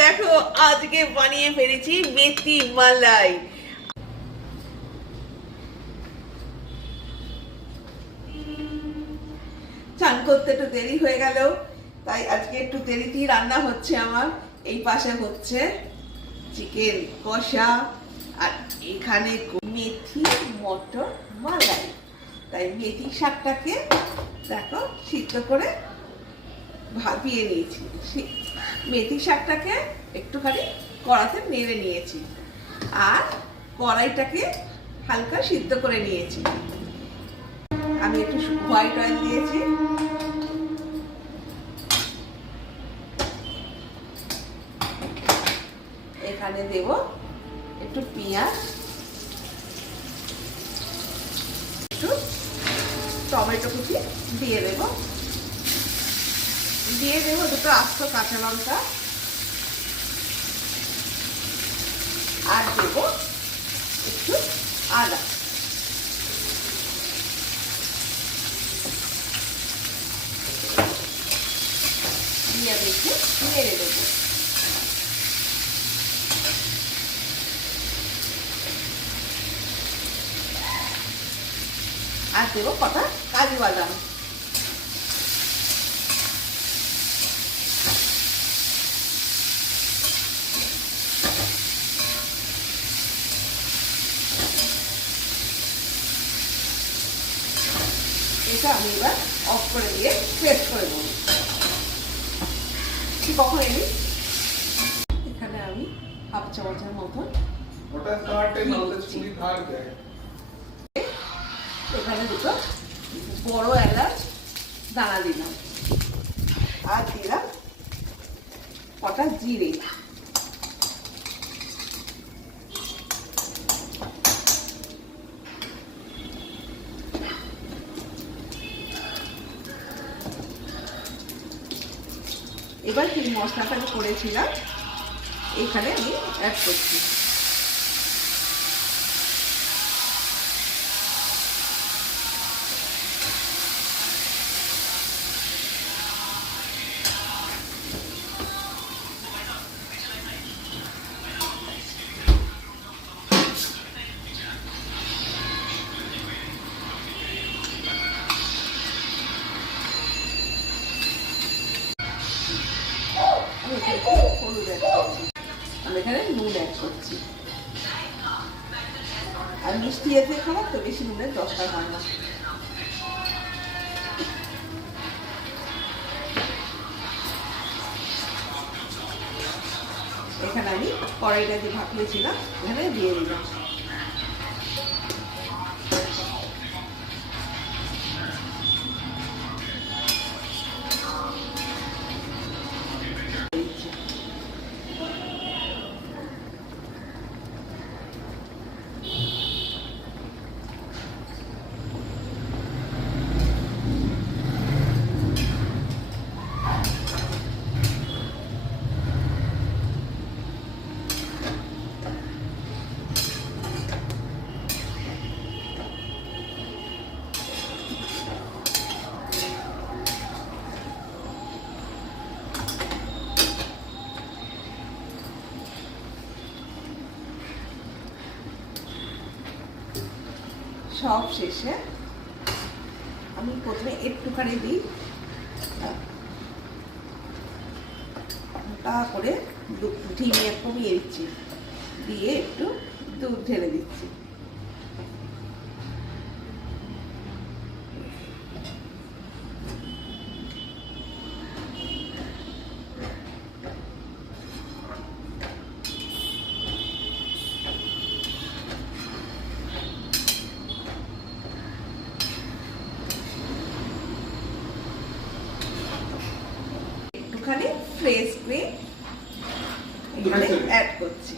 দেখো আজকে বানিয়ে ফেলেছি মেথি মালাই। চান করতে একটু দেরি হয়ে গেল, তাই আজকে একটু দেরিতেই রান্না হচ্ছে আমার। এই পাশে হচ্ছে চিকেন কষা আর এখানে মেথি মটর মালাই। তাই মেথি শাকটাকে দেখো সিদ্ধ করে ভাপিয়ে নিয়েছি। মেথি শাকটাকে একটুখানি কড়াতে নেড়ে নিয়েছি আর কড়াইটাকে হালকা সিদ্ধ করে নিয়েছি। আমি একটু হোয়াইট অয়েল দিয়েছি, এখানে দেব একটু পেঁয়াজ, একটু টমেটো কুচি দিয়ে দেব দুটো আস্ত কাঁচা লঙ্কা আর দেব একটু আদা। দিয়ে রেখে নেড়ে দেব। আর দেব কটা কাজু বাদাম। এটা আমি এবার অফ করে দিয়ে পেস্ট করে দেবো। কখন এলি এখানে আমি হাফ চামচের মতন এখানে দুটো বড় এলাচ দানা দিলাম আর দিলাম কটা জিরে। এবার যে মশলাটা আমি করেছিলাম এখানে আমি অ্যাড করছি। আমি এখানে নুন অ্যাড করছি, আর মিষ্টি এতে খাবার তো বেশি নুনের দরকার হয় না। এখানে আমি কড়াইটা যে ভাপিয়েছিলাম এখানে দিয়ে দিলাম। সব শেষে আমি প্রথমে একটুখানি দিই মোটা করে ঢিমিয়ে কমিয়ে দিচ্ছি, দিয়ে একটু দুধ ঢেলে দিচ্ছি। একটুখানি ফ্রেশ ক্রিম এখানে অ্যাড করছি।